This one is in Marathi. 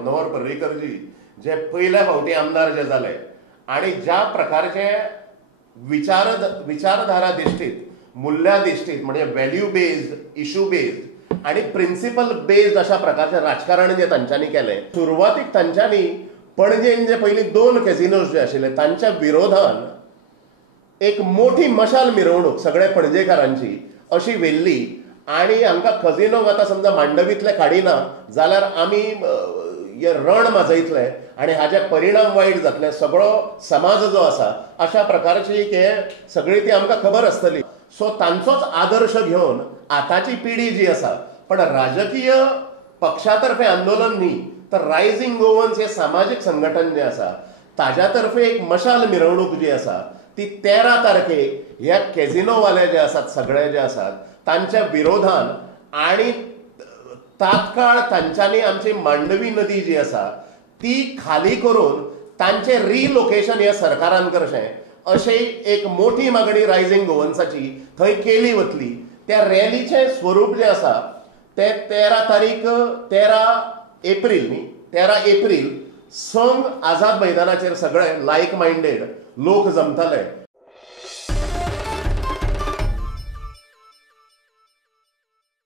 मनोहर पर्रीकरजी जे पयल्या फावटी आमदार जे जाले आणि ज्या प्रकारचे विचारधारा दिश्टीत, मूल्याधिष्ठित म्हणजे व्हॅल्यू बेस्ड, इश्यू बेस्ड आणि प्रिन्सिपल बेस्ड अशा प्रकारचे राजकारण जे तांच्यांनी केले. सुरवातीक तांच्यांनी पणजेन जे पयलीं 2 कॅसिनोज जे आशिल्ले तांच्या विरोधान एक मोठी मशाल मिरवणूक सगळे पणजेकारांची अशी वेल्ली आणि हांकां कझिनोक आतां समजा मांडवींतले काडिना जाल्यार आमी हे रण माजयतले आणि हाचे परिणाम वायट जातले, सगळो समाज जो आसा अशा प्रकारची हे सगळी ती आमकां खबर आसतली. सो तांचोच आदर्श घेवन आतांची पिढी जी आसा, पण राजकीय पक्षातर्फे आंदोलन न्ही तर रायझिंग गोवन्स हे सामाजीक संघटन जे आसा ताज्या तर्फे एक मशाल मिरवणूक जी आसा ती 13 तारखेक ह्या कॅझिनोवाले जे आसात सगळे जे आसात तांच्या विरोधान आणि तात्काळ तांच्यांनी आमची मांडवी नदी जी आसा ती खाली करून तांचे रिलोकेशन ह्या सरकारान करचें अशी एक मोठी मागणी रायझिंग गोवन्साची थंय केली वतली. त्या रॅलीचें स्वरूप जें आसा ते 13 एप्रील संघ आझाद मैदानाचेर सगळे लायक मायंडेड लोक जमतले